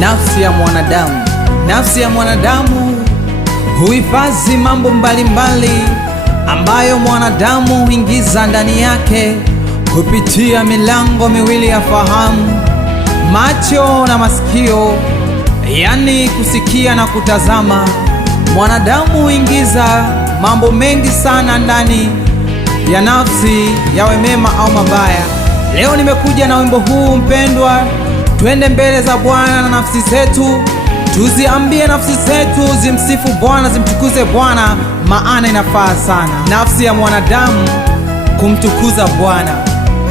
Nafsi ya mwanadamu. Nafsi ya mwanadamu huhifadhi mambo mbalimbali ambayo mwanadamu huingiza ndani yake kupitia milango miwili ya fahamu, macho na masikio, yani kusikia na kutazama. Mwanadamu huingiza mambo mengi sana ndani ya nafsi, yawe mema au mabaya. Leo nimekuja na wimbo huu mpendwa, twende mbele za Bwana na nafsi zetu, tuziambie nafsi zetu zimsifu Bwana, zimtukuze Bwana, maana inafaa sana nafsi ya mwanadamu kumtukuza Bwana.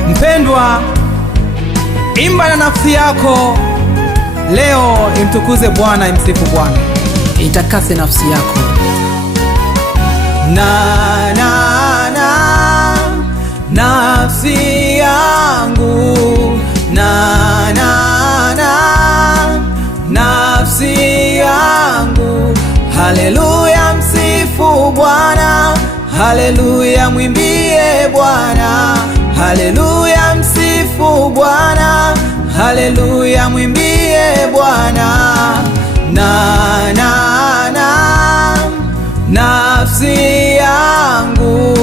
Mpendwa, imba na nafsi yako leo, imtukuze Bwana, imsifu Bwana, itakase nafsi yako. Nafsi yangu nafsi yangu, haleluya, msifu Bwana, haleluya, mwimbie Bwana, haleluya, msifu Bwana, haleluya, mwimbie Bwana. Nafsi yangu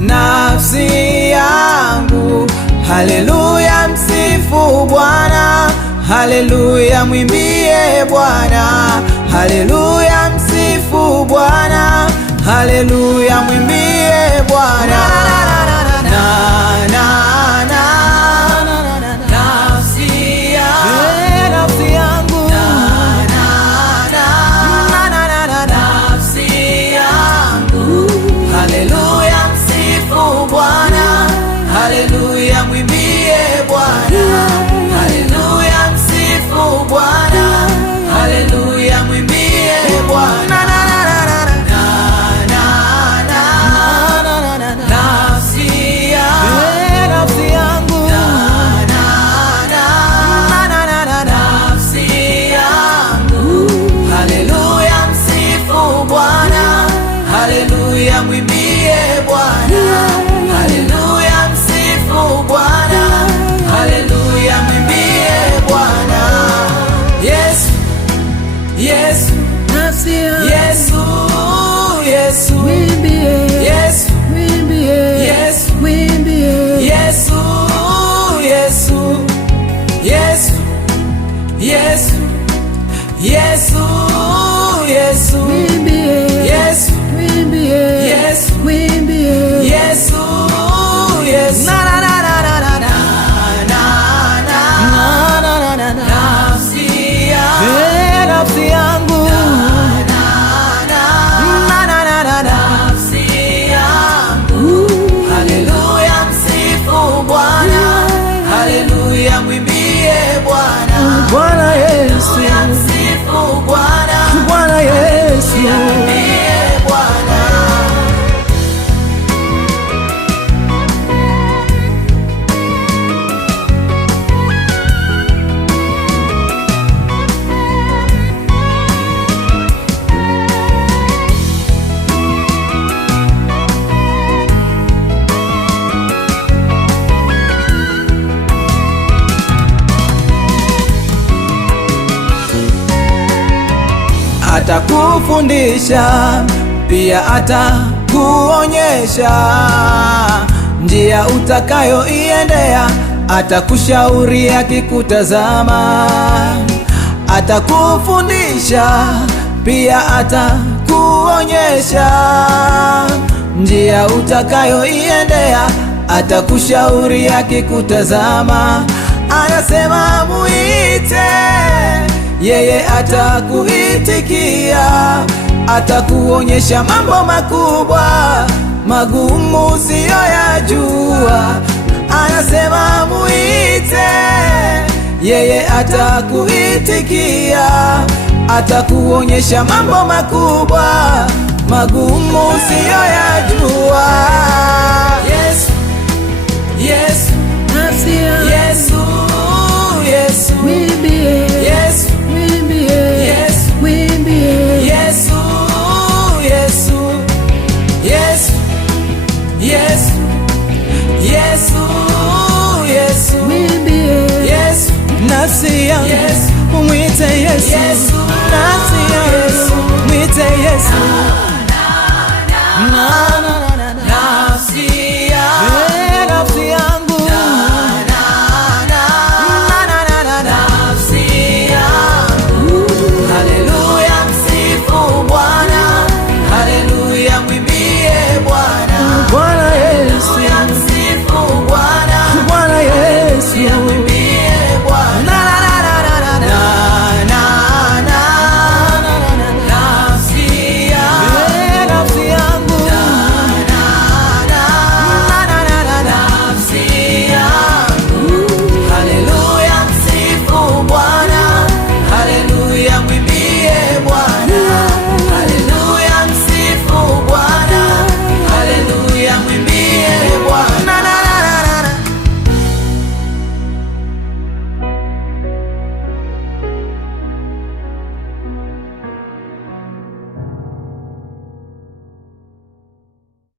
nafsi yangu, haleluya, msifu Bwana, haleluya, mwimbie Bwana, haleluya, msifu Bwana, haleluya, mwimbie Bwana. Haleluya, mwimbie Bwana, haleluya, msifu Bwana, haleluya, mwimbie Bwana. Nafsi yangu nafsi yangu, haleluya, msifu Bwana, haleluya, mwimbie Bwana, haleluya, msifu Bwana, haleluya, mwimbie Bwana. Yesu, Yesu, nafsi yangu, Yesu, Yesu, mwimbie Yesu, mwimbie Yesu, mwimbie Yesu, Yesu, Yesu, Yesu, Yesu, Yesu, mwimbie Yesu, mwimbie Yesu, mwimbie Yesu, Yesu. Nafsi yangu nafsi yangu, haleluya, msifu Bwana, haleluya, mwimbie Bwana, Bwana Yesu, msifu Bwana, Bwana Yesu, mwimbie Bwana. Atakufundisha pia atakuonyesha njia utakayoiendea, atakushauri akikutazama. Atakufundisha pia atakuonyesha njia utakayoiendea, atakushauri akikutazama. Anasema muite, yeye atakuitikia, atakuonyesha mambo makubwa magumu usiyoyajua. Anasema muite, yeye atakuitikia, atakuonyesha mambo makubwa magumu usiyoyajua. Yesu, Yesu, nafsi yangu, Yesu, Yesu, mwimbie Yesu, mwimbie Yesu, mwimbie Yesu, Yesu, Yesu, Yesu, Yesu, Yesu, mwimbie nafsi yangu, mwite Yesu, nafsi yangu, mwite Yesu.